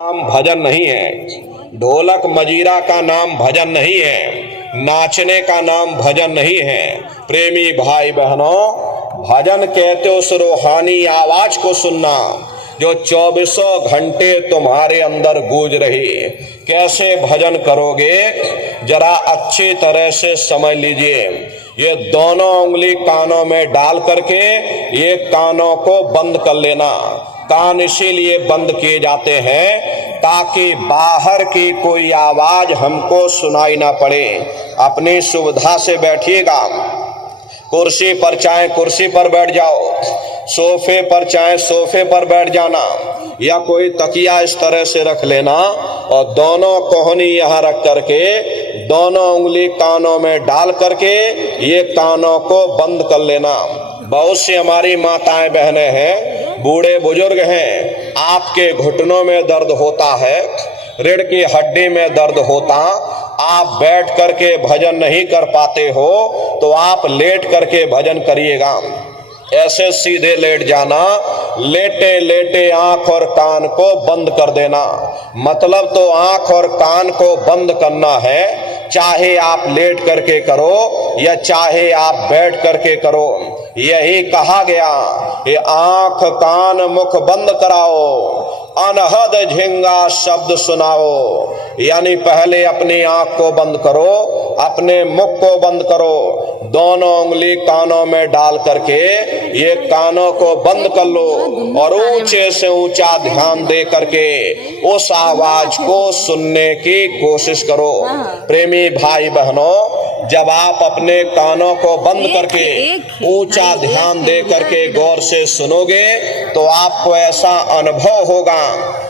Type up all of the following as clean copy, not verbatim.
नाम भजन नहीं है, ढोलक मजीरा का नाम भजन नहीं है, नाचने का नाम भजन नहीं है। प्रेमी भाई बहनों, भजन कहते उस रूहानी आवाज को सुनना जो 24 घंटे तुम्हारे अंदर गूंज रही। कैसे भजन करोगे जरा अच्छी तरह से समझ लीजिए। ये दोनों उंगली कानों में डाल करके ये कानों को बंद कर लेना। कान इसीलिए बंद किए जाते हैं ताकि बाहर की कोई आवाज हमको सुनाई ना पड़े। अपनी सुविधा से बैठिएगा, कुर्सी पर चाहे कुर्सी पर बैठ जाओ, सोफे पर चाहे सोफे पर बैठ जाना, या कोई तकिया इस तरह से रख लेना और दोनों कोहनी यहाँ रख करके दोनों उंगली कानों में डाल करके ये कानों को बंद कर लेना। बहुत सी हमारी माताएं बहनें हैं, बूढ़े बुजुर्ग हैं, आपके घुटनों में दर्द होता है, रीढ़ की हड्डी में दर्द होता, आप बैठ करके भजन नहीं कर पाते हो तो आप लेट करके भजन करिएगा। ऐसे सीधे लेट जाना, लेटे लेटे आंख और कान को बंद कर देना। मतलब तो आंख और कान को बंद करना है, चाहे आप लेट करके करो या चाहे आप बैठ करके करो। यही कहा गया, ये आंख कान मुख बंद कराओ, अनहद झिंगा शब्द सुनाओ। यानी पहले अपनी आंख को बंद करो, अपने मुख को बंद करो, दोनों उंगली कानों में डाल करके ये कानों को बंद कर लो और ऊंचे से ऊंचा ध्यान दे करके उस आवाज को सुनने की कोशिश करो। प्रेमी भाई बहनों, जब आप अपने कानों को बंद करके ऊंचा ध्यान दे करके गौर से सुनोगे तो आपको ऐसा अनुभव होगा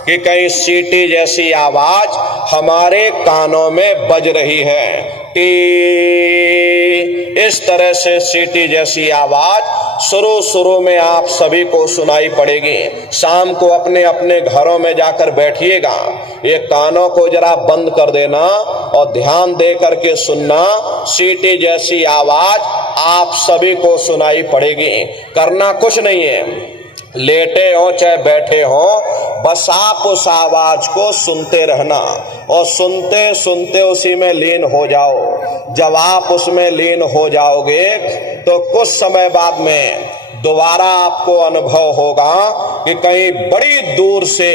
कि कहीं सीटी जैसी आवाज हमारे कानों में बज रही है। इस तरह से सीटी जैसी आवाज शुरू में आप सभी को सुनाई पड़ेगी। शाम को अपने अपने घरों में जाकर बैठिएगा, ये कानों को जरा बंद कर देना और ध्यान दे करके सुनना। सीटी जैसी आवाज आप सभी को सुनाई पड़ेगी। करना कुछ नहीं है, लेटे हो चाहे बैठे हो, बस आप उस आवाज को सुनते रहना और सुनते सुनते उसी में लीन हो जाओ। जब आप उसमें लीन हो जाओगे तो कुछ समय बाद में दोबारा आपको अनुभव होगा कि कहीं बड़ी दूर से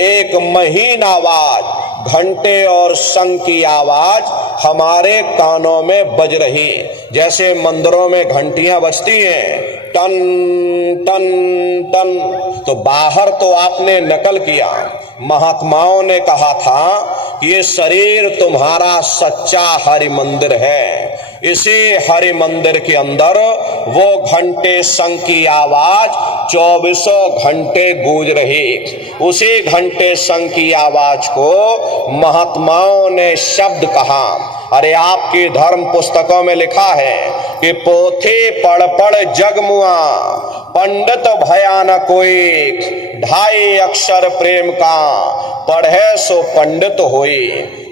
एक महीन आवाज, घंटे और शंख की आवाज हमारे कानों में बज रही। जैसे मंदिरों में घंटियां बजती हैं, टन टन टन, तो बाहर तो आपने नकल किया। महात्माओं ने कहा था कि ये शरीर तुम्हारा सच्चा हरि मंदिर है। इसी हरि मंदिर के अंदर वो घंटे शंख की आवाज 24 घंटे गूंज रही। उसी घंटे शंख की आवाज को महात्माओं ने शब्द कहा। अरे आपकी धर्म पुस्तकों में लिखा है कि पोथी पढ़ पढ़ जग मुआ, पंडित भया न कोई, 2.5 अक्षर प्रेम का, पढ़े सो पंडित होई।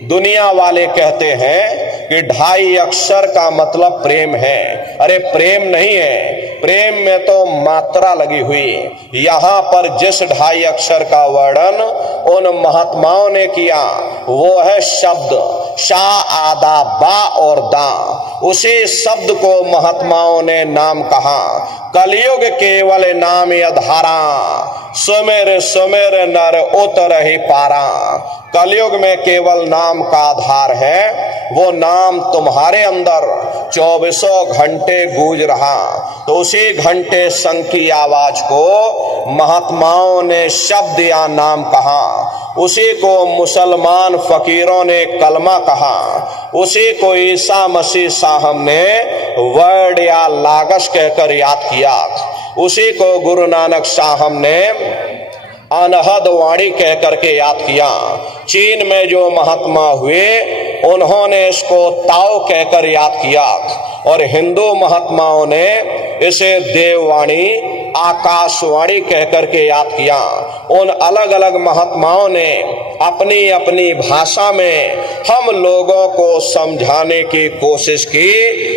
दुनिया वाले कहते हैं कि 2.5 अक्षर का मतलब प्रेम है। अरे प्रेम नहीं है, प्रेम में तो मात्रा लगी हुई। यहाँ पर जिस 2.5 अक्षर का वर्णन उन महात्माओं ने किया वो है शब्द, शा आदा बा और दा। उसी शब्द को महात्माओं ने नाम कहा। कलयुग केवल नाम अधारा, सुमेर सुमेर नर उतर ही पारा। कलयुग में केवल नाम का आधार है, वो नाम तुम्हारे अंदर 24 घंटे गूंज रहा। तो उसी घंटे शंख की आवाज को महात्माओं ने शब्द या नाम कहा। उसी को मुसलमान फकीरों ने कलमा कहा। उसी को ईसा मसीह साहब ने वर्ड या लागश कहकर याद किया। उसी को गुरु नानक साहब ने अनहद वाणी कह करके याद किया। चीन में जो महात्मा हुए उन्होंने इसको ताओ कहकर याद किया और हिंदू महात्माओं ने इसे देववाणी, आकाशवाणी कह करके याद किया। उन अलग अलग महात्माओं ने अपनी अपनी भाषा में हम लोगों को समझाने की कोशिश की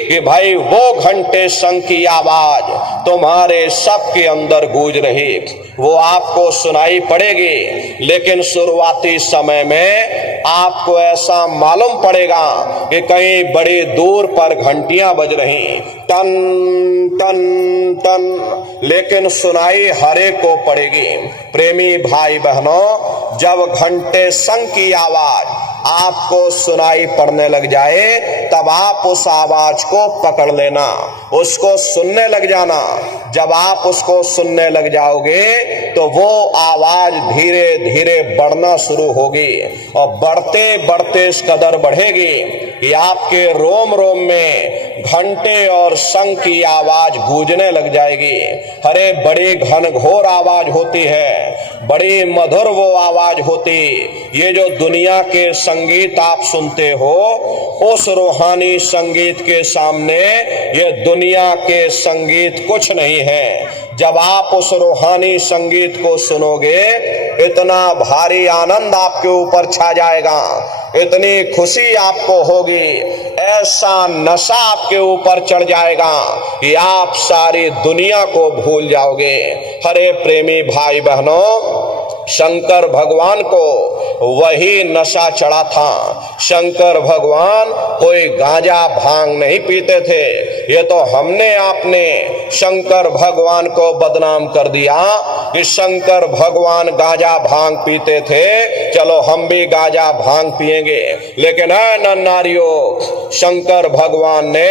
कि भाई वो घंटे शंख की आवाज तुम्हारे सबके अंदर गूंज रही, वो आपको सुनाई पड़ेगी, लेकिन शुरुआती समय में आपको ऐसा मालूम पड़ेगा कि कहीं बड़ी दूर पर घंटियां बज रही, टन टन टन, लेकिन सुनाई हरे को पड़ेगी। प्रेमी भाई बहनों, जब घंटे शंख की आवाज आपको सुनाई पड़ने लग जाए तब आप उस आवाज को पकड़ लेना, उसको सुनने लग जाना। जब आप उसको सुनने लग जाओगे तो वो आवाज धीरे धीरे बढ़ना शुरू होगी और बढ़ते बढ़ते इस कदर बढ़ेगी कि आपके रोम रोम में घंटे और शंख की आवाज गूंजने लग जाएगी। अरे बड़ी घनघोर आवाज होती है, बड़ी मधुर वो आवाज होती। ये जो दुनिया के संगीत आप सुनते हो, उस रूहानी संगीत के सामने ये दुनिया के संगीत कुछ नहीं है। जब आप उस रूहानी संगीत को सुनोगे, इतना भारी आनंद आपके ऊपर छा जाएगा, इतनी खुशी आपको होगी, ऐसा नशा आपके ऊपर चढ़ जाएगा कि आप सारी दुनिया को भूल जाओगे। हरे प्रेमी भाई बहनों, शंकर भगवान को वही नशा चढ़ा था। शंकर भगवान कोई गांजा भांग नहीं पीते थे। ये तो हमने आपने शंकर भगवान को बदनाम कर दिया कि शंकर भगवान गांजा भांग पीते थे, चलो हम भी गांजा भांग पिएंगे। लेकिन नारियों, शंकर भगवान ने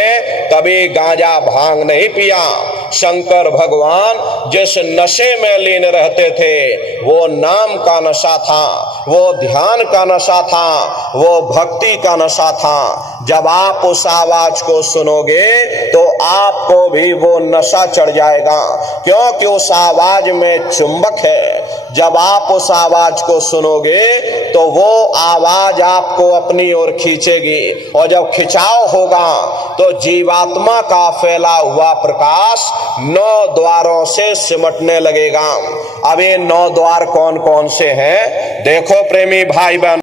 कभी गांजा भांग नहीं पिया। शंकर भगवान जिस नशे में लीन रहते थे वो नाम का नशा था, वो ध्यान का नशा था, वो भक्ति का नशा था। जब आप उस आवाज को सुनोगे तो आपको भी वो नशा चढ़ जाएगा, क्योंकि उस आवाज में चुंबक है। जब आप उस आवाज को सुनोगे तो वो आवाज आपको अपनी ओर खींचेगी, और जब खिंचाव होगा तो जीवात्मा का फैला हुआ प्रकाश 9 द्वारों से सिमटने लगेगा। अब ये 9 द्वार कौन कौन से हैं? देखो प्रेमी भाई बहन,